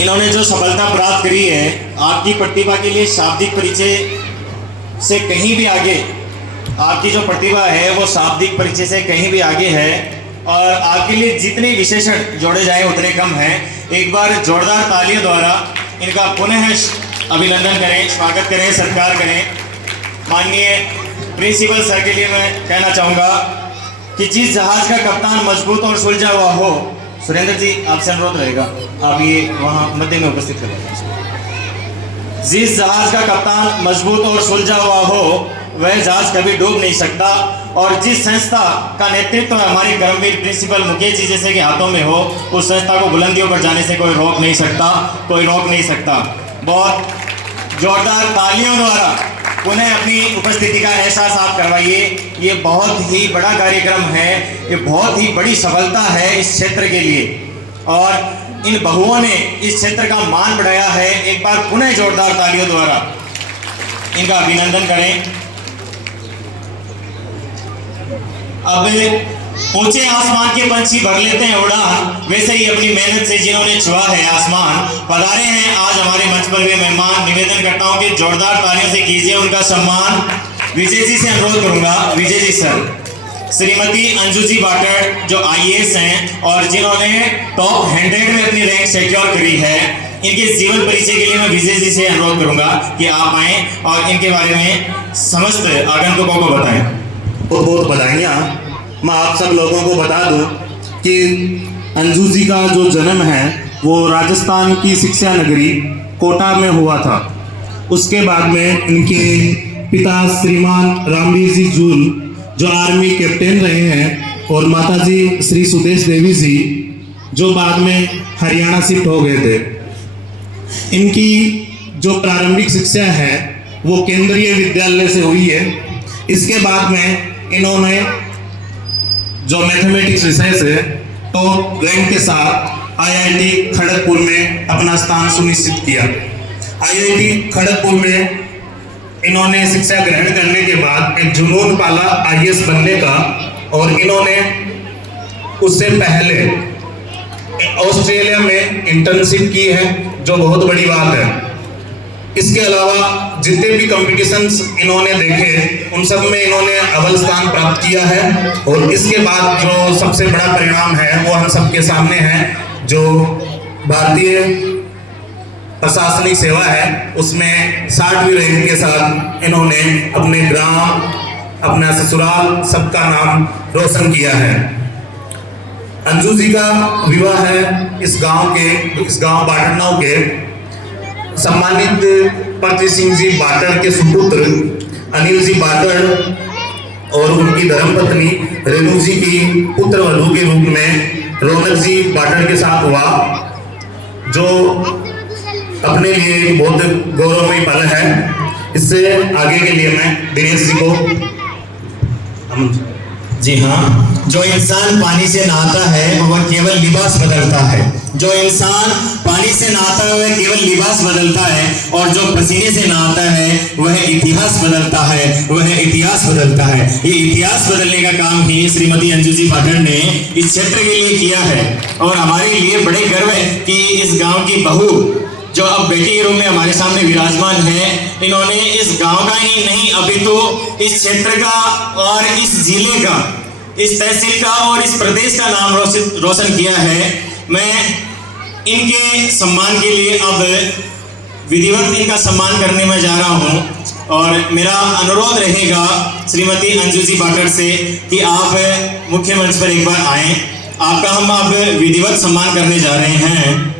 इन्होंने जो सफलता प्राप्त करी है, आपकी प्रतिभा के लिए शाब्दिक परिचय से कहीं भी आगे, आपकी जो प्रतिभा है वो शाब्दिक परिचय से कहीं भी आगे है और आपके लिए जितने विशेषण जोड़े जाए उतने कम हैं। एक बार जोरदार तालियों द्वारा इनका पुनः अभिनंदन करें, स्वागत करें, सत्कार करें। माननीय प्रिंसिपल सर के लिए मैं कहना चाहूँगा कि जिस जहाज का कप्तान मजबूत और सुलझा हुआ हो, सुरेंद्र जी आपसे अनुरोध रहेगा, आप ये वहाँ मध्य में उपस्थित करवाएं। जिस जहाज का कप्तान मजबूत और सुलझा हुआ हो वह जहाज कभी डूब नहीं सकता और जिस संस्था का नेतृत्व हमारे कर्मवीर प्रिंसिपल मुकेश जी जैसे के हाथों में हो, उस संस्था को बुलंदियों पर जाने से कोई रोक नहीं सकता, कोई रोक नहीं सकता। बहुत जोरदार तालियों द्वारा पुनः अपनी उपस्थिति का एहसास आप करवाइए। ये बहुत ही बड़ा कार्यक्रम है, ये बहुत ही बड़ी सफलता है इस क्षेत्र के लिए और इन बहुओं ने इस क्षेत्र का मान बढ़ाया है। एक बार पुनः जोरदार तालियों द्वारा इनका अभिनंदन करें। अब ऊंचे आसमान के पंछी भर लेते हैं उड़ान, वैसे ही अपनी मेहनत से जिन्होंने छुआ है आसमान, पधारे हैं आज हमारे मंच पर वे मेहमान। निवेदन करता हूं कि जोरदार तालियों से कीजिए उनका सम्मान। विजय जी से अनुरोध करूंगा, विजय जी सर। श्रीमती अंजू जी बाटर जो IAS हैं और जिन्होंने टॉप 100 में अपनी रैंक सिक्योर करी है, इनके जीवन परिचय के लिए मैं विजय जी से अनुरोध करूंगा कि आप आएँ और इनके बारे में समस्त आगंतुकों को बताएं। बहुत बहुत बधाइयाँ। मैं आप सब लोगों को बता दूं कि अंजू जी का जो जन्म है वो राजस्थान की शिक्षा नगरी कोटा में हुआ था। उसके बाद में इनके पिता श्रीमान रामवीर जी जूल जो आर्मी कैप्टन रहे हैं और माताजी श्री सुदेश देवी जी जो बाद में हरियाणा शिफ्ट हो गए थे। इनकी जो प्रारंभिक शिक्षा है वो केंद्रीय विद्यालय से हुई है। इसके बाद में इन्होंने जो मैथमेटिक्स विषय से टॉप रैंक के साथ IIT खड़गपुर में अपना स्थान सुनिश्चित किया। IIT खड़गपुर में इन्होंने शिक्षा ग्रहण करने के बाद एक जुनून पाला IAS बनने का और इन्होंने उससे पहले ऑस्ट्रेलिया में इंटर्नशिप की है, जो बहुत बड़ी बात है। इसके अलावा जितने भी कॉम्पिटिशन्स इन्होंने देखे उन सब में इन्होंने अव्वल स्थान प्राप्त किया है और इसके बाद जो सबसे बड़ा परिणाम है वो हम सबके सामने है, जो भारतीय प्रशासनिक सेवा है उसमें 60वीं रैंक के साथ इन्होंने अपने ग्राम, अपना ससुराल, सबका नाम रोशन किया है। अंजू जी का विवाह है इस गांव बाटरनाव के सम्मानित पति सिंह जी बाटर के सुपुत्र अनिल जी बाटर और उनकी धर्मपत्नी रेणु जी की पुत्र वधू के रूप में रौनक जी बाटर के साथ हुआ, जो अपने लिए एक बहुत गौरवमयी पल है। इससे आगे के लिए मैं दिनेश जी को जी हाँ, जो इंसान पानी से नहाता है वह केवल लिबास बदलता है। जो इंसान पानी से नहाता है वह केवल लिबास बदलता है और जो पसीने से नहाता है वह इतिहास बदलता है, वह इतिहास बदलता है। ये इतिहास बदलने का काम ही श्रीमती अंजू जी बाटर ने इस क्षेत्र के लिए किया है और हमारे लिए बड़े गर्व है कि इस गाँव की बहू जो अब बेटी के रूप में हमारे सामने विराजमान है, इन्होंने इस गांव का ही नहीं अभी तो इस क्षेत्र का और इस जिले का, इस तहसील का और इस प्रदेश का नाम रोशन किया है। मैं इनके सम्मान के लिए अब विधिवत इनका सम्मान करने में जा रहा हूं और मेरा अनुरोध रहेगा श्रीमती अंजू जी बाटर से कि आप मुख्य मंच पर एक बार आएं। आपका हम अब विधिवत सम्मान करने जा रहे हैं।